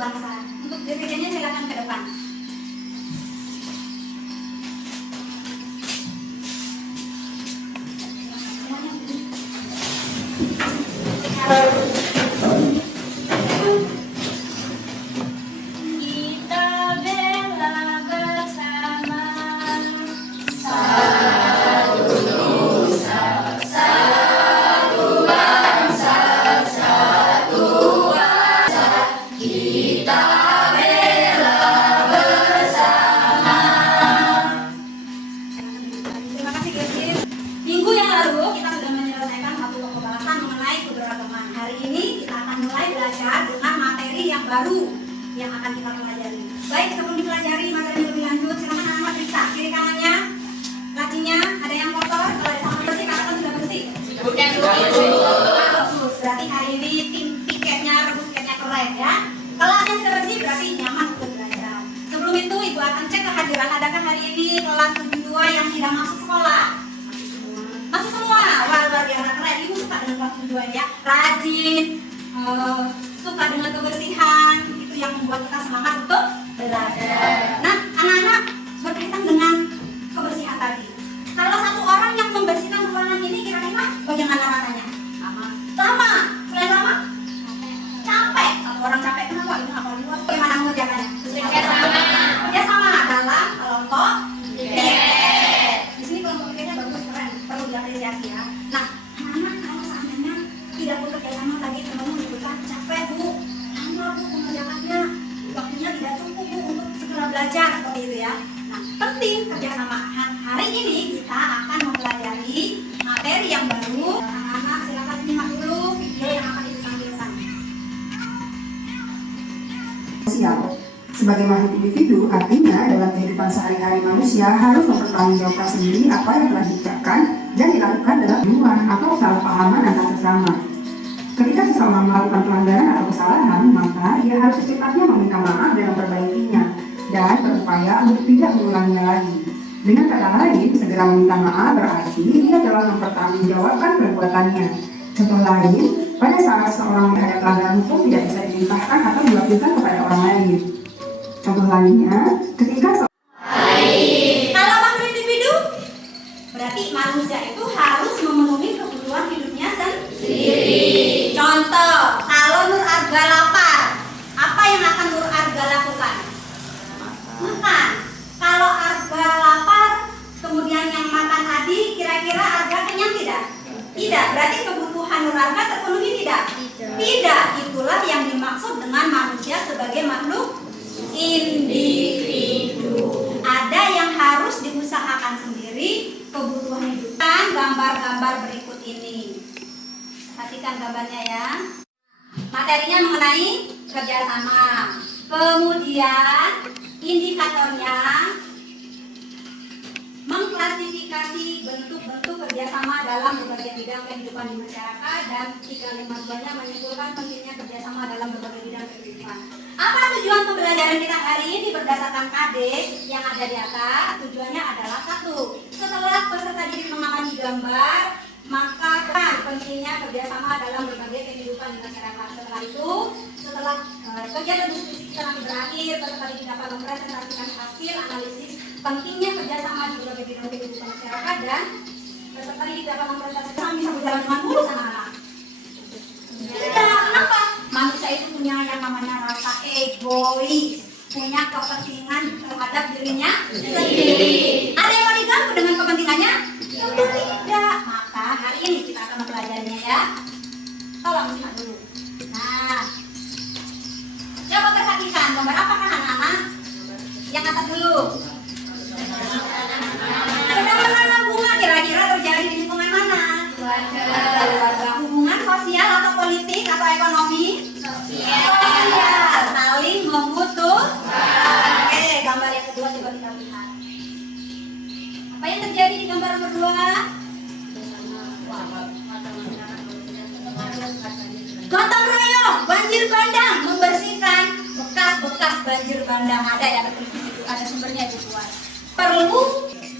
bangsa. Untuk dirinya silakan ke depan. Minggu yang lalu kita sudah menyelesaikan satu pembahasan mengenai keberagaman. Hari ini kita akan mulai belajar dengan materi yang baru yang akan kita pelajari. Baik, sebelum dipelajari materi lebih lanjut, silakan anak-anak periksa kiri kanannya, lacinya ada yang kotor, kalau ada sama bersih, karena sudah bersih. Bagus, berarti hari ini tim tiketnya keren ya. Kalau ada sudah bersih, berarti nyaman untuk belajar. Sebelum itu, Ibu akan cek kehadiran. Adakah hari ini kelas 72 yang tidak masuk sekolah? Masih semua, wah luar biasa keren. Ibu suka dengan kelas tujuan ya, rajin, suka dengan kebersihan, itu yang membuat kita semangat untuk belajar. Nah, anak-anak berkaitan dengan kebersihan tadi. Kalau satu orang yang membersihkan ruangan ini kira-kira bagaimana rasanya? Lama. Selain lama? Capek. Satu orang capek kenapa? Ini apa luas? Bagaimana mengerjakannya? Kerjasama dalam kelompok. Di sini kelompok pikirnya bagus, keren, perlu diapresiasi ya. Nah, anak-anak kalau seandainya tidak bekerja sama tadi teman-teman menyebutkan capek bu, lama bu mengerjakannya, waktunya tidak cukup bu untuk segera belajar seperti itu ya. Nah, penting kerjasama. Hari ini kita akan mempelajari materi yang baru. Anak-anak silakan simak dulu video yang akan ditampilkan. Sosial. Sebagai makhluk individu, artinya dalam kehidupan sehari-hari manusia harus mempertanggungjawabkan sendiri apa yang telah diucapkan dan dilakukan dalam hubungan atau kesalahpahaman antar sesama. Ketika seseorang melakukan pelanggaran atau kesalahan, maka ia harus secepatnya meminta maaf dan memperbaikinya dan berupaya untuk tidak mengulanginya lagi. Dengan kata lain, segera meminta maaf berarti ia telah mempertanggungjawabkan perbuatannya. Contoh lain, pada saat seseorang terhadap pelanggaran hukum tidak bisa dilimpahkan atau diwakilkan kepada orang lain. Contoh lainnya, ketika Kalau makhluk individu, berarti manusia itu harus memenuhi kebutuhan hidupnya sendiri. Contoh, kalau Nur Arga lapar, apa yang akan Nur Arga lakukan? Makan. Kalau Arga lapar, kemudian yang makan Adi, kira-kira Arga kenyang tidak? Tidak. Berarti kebutuhan Nur Arga terpenuhi tidak? Tidak. Itulah yang dimaksud dengan manusia sebagai makhluk individu. Ada yang harus diusahakan sendiri kebutuhan hidup. Gambar-gambar berikut ini. Perhatikan gambarnya ya. Materinya mengenai kerjasama. Kemudian indikatornya mengklasifikasi bentuk-bentuk kerjasama dalam berbagai bidang kehidupan di masyarakat, dan 352-nya menyimpulkan pentingnya kerjasama dalam berbagai bidang kehidupan. Apa tujuan pembelajaran kita hari ini berdasarkan KD yang ada di atas? Tujuannya adalah satu, setelah peserta didik mengamati gambar, maka pentingnya kerjasama dalam berbagai kehidupan di masyarakat. Setelah itu, setelah kegiatan diskusi kita nanti berakhir, peserta didik dapat mempresentasikan hasil analisis pentingnya kerjasama di berbagai bidang kehidupan masyarakat, dan peserta didik dapat mempresentasikan bisa berjalan dengan mulus anak-anak. Tidak, kenapa? Manusia itu punya yang namanya rasa egois, punya kepentingan terhadap dirinya sendiri. Ada yang mau diganggu dengan kepentingannya? Tentu tidak. Maka hari ini kita akan mempelajarinya ya. Tolong simak dulu. Nah, coba perhatikan gambar apa kan anak-anak? Yang atas dulu. Sedang menanam bunga, kira-kira terjadi di lingkungan mana? Keluarga. Hubungan sosial atau politik atau ekonomi? Sosial. Saling membutuhkan. Oke, gambar yang kedua coba kita lihat. Apa yang terjadi di gambar kedua? Gotong royong, banjir bandang, membersihkan bekas-bekas banjir bandang. Ada ya tertulis di situ, ada sumbernya itu buat. Perlu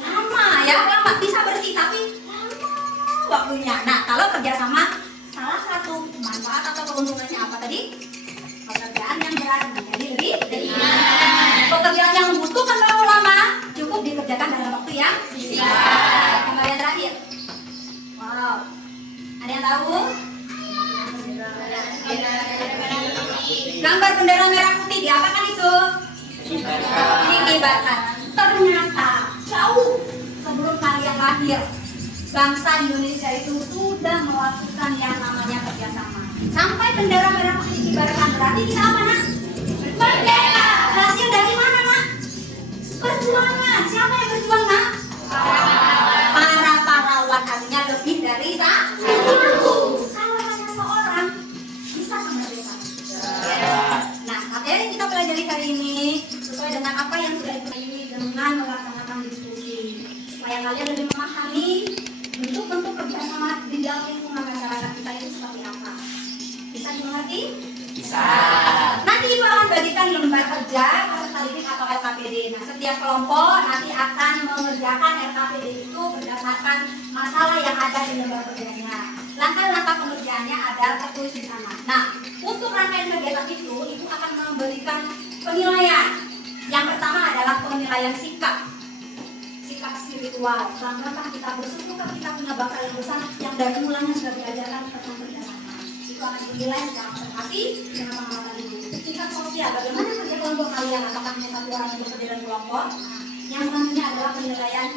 lama ya, lama bisa bersih tapi lama waktunya. Nah, kalau kerjasama, salah satu manfaat atau keuntungannya apa tadi? Pekerjaan yang berat yang tahu? Gambar bendera merah putih diapakan itu? Dikibarkan. Ternyata jauh sebelum kalian lahir, bangsa Indonesia itu sudah melakukan yang namanya kerjasama. Sampai bendera merah putih dikibarkan berarti kita apa, nak? Merdeka. Hasil dari mana, nak? Perjuangan. Siapa yang berjuang, nak? Para pahlawan, artinya lebih dari satu. Kalau hanya seorang bisa kemerdekaan. Nah, materi yang kita pelajari hari ini sesuai dengan apa yang sudah ini dengan melaksanakan diskusi supaya kalian lebih memahami bentuk-bentuk kerjasama di dalam lingkungan masyarakat kita itu seperti apa. Bisa dimengerti? Bisa. Nanti Ibu akan bagikan lembar kerja peserta didik atau LKPD. Nah, setiap kelompok nanti akan mengerjakan LKPD itu berdasarkan masalah yang ada di lembar kerjanya. Langkah-langkah pengerjaannya ada tertulis di sana. Nah, untuk rangkaian kegiatan itu akan memberikan penilaian. Yang pertama adalah penilaian sikap spiritual. Bagaimana kita bersyukur kita punya bangsa yang besar yang dari mulanya sudah diajarkan tentang kerjasama. Itu akan dinilai secara prestasi dengan pengamatan ini. Sikap sosial, bagaimana kerja kelompok kalian? Apakah hanya satu orang yang bekerja dalam kelompok? Yang selanjutnya adalah penilaian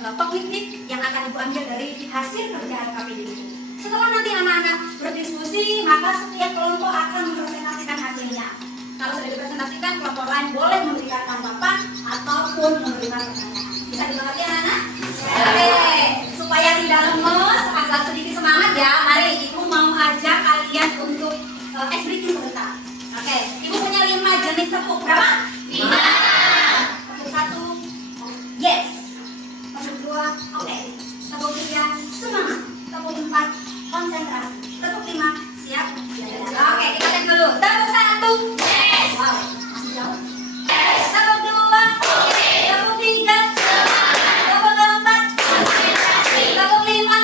kognitif yang akan Ibu ambil dari hasil kerja LKPD itu. Setelah nanti anak-anak berdiskusi, maka setiap kelompok akan mempresentasikan hasilnya. Kalau sudah dipresentasikan, kelompok lain boleh memberikan tanggapan ataupun memberikan pertanyaan. Bisa dimengerti anak-anak? Oke, supaya tidak lemes, agak sedikit semangat ya. Mari Ibu mau ajak kalian untuk ice breaking sebentar. Oke, Ibu punya 5 jenis tepuk. Berapa? 5. Tepuk 1, yes. Tepuk 2, oke. Tepuk 3, semangat. Tepuk 4, konsentrasi. Tepuk 5, siap? Oke, kita cek dulu. Tepuk 1, yes. Wow, masih jauh. Yes. Tepuk 2, tepuk 3, tepuk 4, tepuk 5,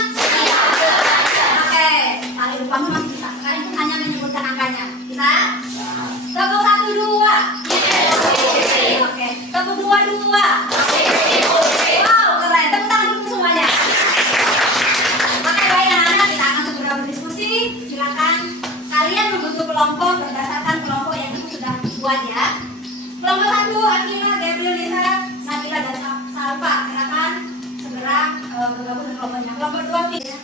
oke. Tali rupanya masih bisa. Sekarang itu hanya menyebutkan angkanya. Bisa? Tepuk 1, 2. Oke. Tepuk 2, 2. Wow, keren. Tepuk tangan dulu semuanya. Oke, baik anak-anak, kita akan segera berdiskusi. Silakan kalian membentuk kelompok berdasarkan kelompok yang Ibu sudah buat ya. Kelompok 1, Akila, Gabriel, Lisa, Nabila, dan Salva. Silakan segera bergabung dengan kelompoknya. Kelompok 2, Fitri.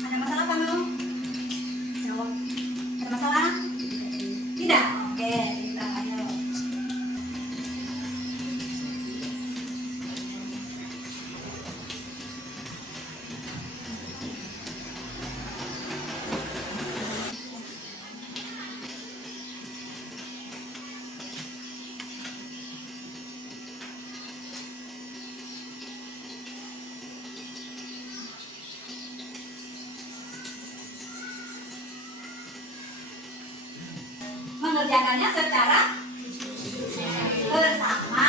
Ada masalah kamu? Jawab. Ada masalah? Tidak? Oke, kita ayo. Mengerjakannya secara bersama,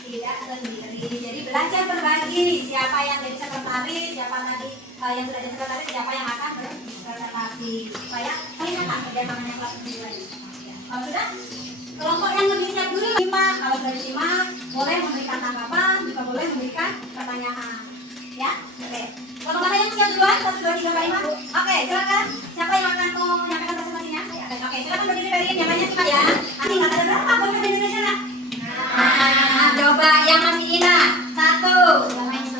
tidak sendiri. Jadi belajar berbagi. Siapa yang jadi sekretaris, siapa tadi yang sudah jadi sekretaris, siapa yang akan berpresentasi supaya kelihatan kerjasamanya kelas 7 lagi. Kalau sudah, kelompok yang lebih siap dulu simak. Kalau sudah disimak, boleh memberikan tanggapan, juga boleh memberikan pertanyaan. Ya, oke. Kalau mana yang siap duluan? 1, 2, 3, 4, 5. Oke, silakan. Siapa yang akan menyampaikan presentasinya? Oke, silakan berdiri dari yang lainnya simak ya. Nanti nggak ada berapa boleh di Indonesia nak? Nah, coba yang masih ingat. 1, 2, 3,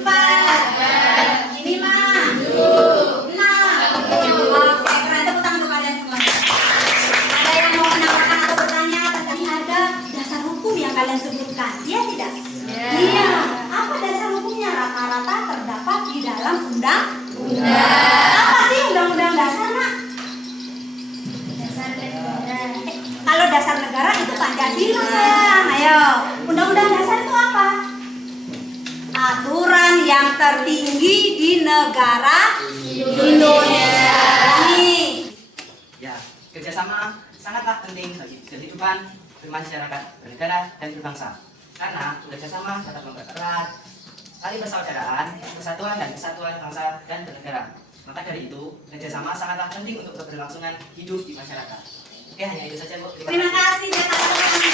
4, 5, 6. Oke, keren. Tepuk tangan untuk kalian semua. Ada yang mau menambahkan atau bertanya tentang ada dasar undang-undang. Apa sih undang-undang dasar, Nak? Kalau dasar negara itu Pancasila, sayang. Ayo, undang-undang dasar itu apa? Aturan yang tertinggi di negara Indonesia. Nih. Ya, kerjasama sangatlah penting bagi kehidupan bermasyarakat, bernegara, dan berbangsa. Karena kerjasama dapat mempererat tali persaudaraan, persatuan dan kesatuan bangsa dan bernegara. Maka dari itu, kerjasama sangatlah penting untuk keberlangsungan hidup di masyarakat. Oke, hanya itu saja, Bu. Terima kasih ya teman-teman.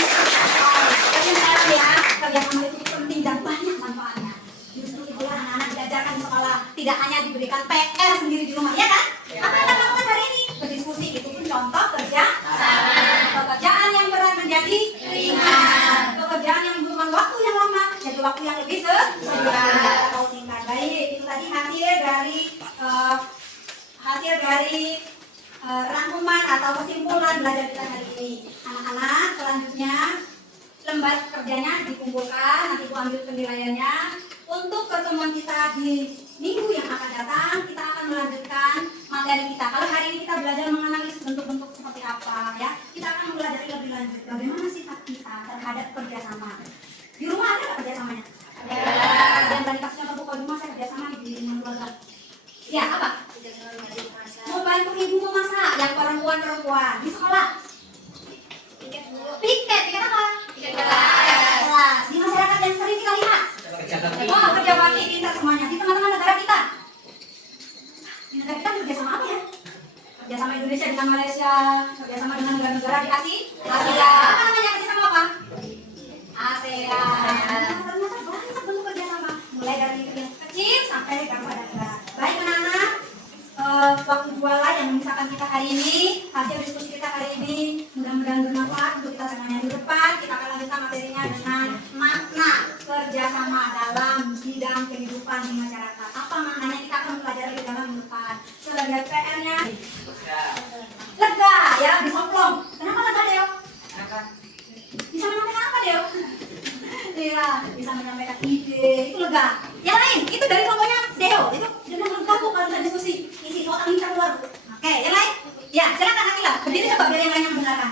Ternyata ya, kerjasama itu penting dan banyak manfaatnya. Justru itulah anak-anak diajarkan di sekolah, tidak hanya diberikan PR sendiri di rumah, ya kan? Apa yang Anda lakukan hari ini? Berdiskusi, itu pun contoh kerja sama. Pekerjaan yang berat menjadi ringan. Pekerjaan yang membutuhkan waktu yang lama jadi waktu yang lebih sederhana atau singkat. Baik, itu tadi hasil dari rangkuman atau kesimpulan belajar kita hari ini. Anak-anak, selanjutnya lembar kerjanya dikumpulkan, nanti Bu ambil penilaiannya. Untuk pertemuan kita di minggu yang akan datang, kita akan melanjutkan materi kita. Kalau hari ini kita belajar menganalisis bentuk-bentuk seperti apa, ya, kita akan belajar lebih lanjut bagaimana sifat kita terhadap kerjasama. Di rumah ada nggak kerjasamanya? Ada. Dan tadi kasih contoh buku rumah saya kerjasama di dengan keluarga. Ya, apa? Membantu ibu memasak, yang perempuan-perempuan di sekolah. Piket apa? Piket kelas. Di masyarakat yang sering kita lihat. Wah, kerja bakti pintar semuanya di tengah-tengah negara kita. Di negara kita kerjasama apa ya? Kerjasama Indonesia dengan Malaysia, kerjasama dengan negara-negara di Asia. Apa namanya kerjasama apa? ASEAN. Ternyata banyak bentuk kerjasama, mulai dari yang kecil sampai yang pada. Baik anak-anak, waktu jualan yang memisahkan kita hari ini, hasil diskusi kita hari ini mudah-mudahan bermanfaat untuk kita semuanya. Di depan kita akan lanjutkan materinya dengan makna kerjasama dalam bidang kehidupan di masyarakat. Apa maknanya kita akan mempelajari di dalam depan. Sebagai PR-nya lega ya, disoplong. Kenapa lega, Deo? Bisa menyampaikan apa, Deo? Iya, bisa menyampaikan ide, itu lega. Yang lain, itu dari kelompoknya Deo, itu sudah lega kok kalau bisa diskusi. Isi otak minta keluar. Oke, yang lain? Ya, silakan Akila, berdiri coba biar yang lain yang mendengarkan.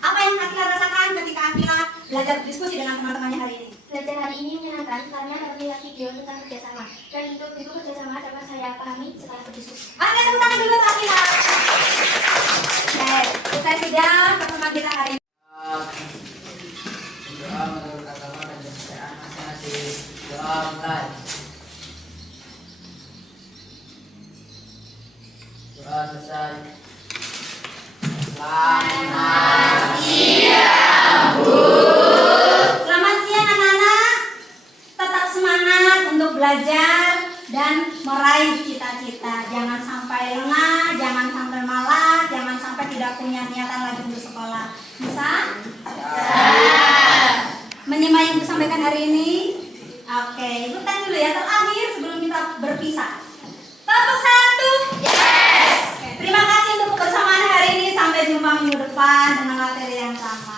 Apa yang Akila rasakan ketika Akila belajar berdiskusi dengan teman-temannya hari ini? Belajar hari ini menyenangkan karena dapat melihat video tentang kerjasama dan untuk itu kerjasama dapat saya pahami setelah berdiskusi. Oke, tepuk tangan dulu Kak Akila. Oke, selesai sudah pertemuan kita hari ini. Doa menurut agama dan kepercayaan masing-masing. Doa mulai. Doa selesai. Selamat siang, Bu. Selamat siang anak-anak. Tetap semangat untuk belajar dan meraih cita-cita. Jangan sampai lengah, jangan sampai malas, jangan sampai tidak punya niatan lagi untuk sekolah. Bisa? Menyimak yang disampaikan hari ini? Oke, ikutan dulu ya terakhir sebelum kita berpisah. Tepuk satu. Yes. Oke, terima kasih untuk kebersamaan hari ini. Sampai jumpa minggu depan dengan materi yang sama.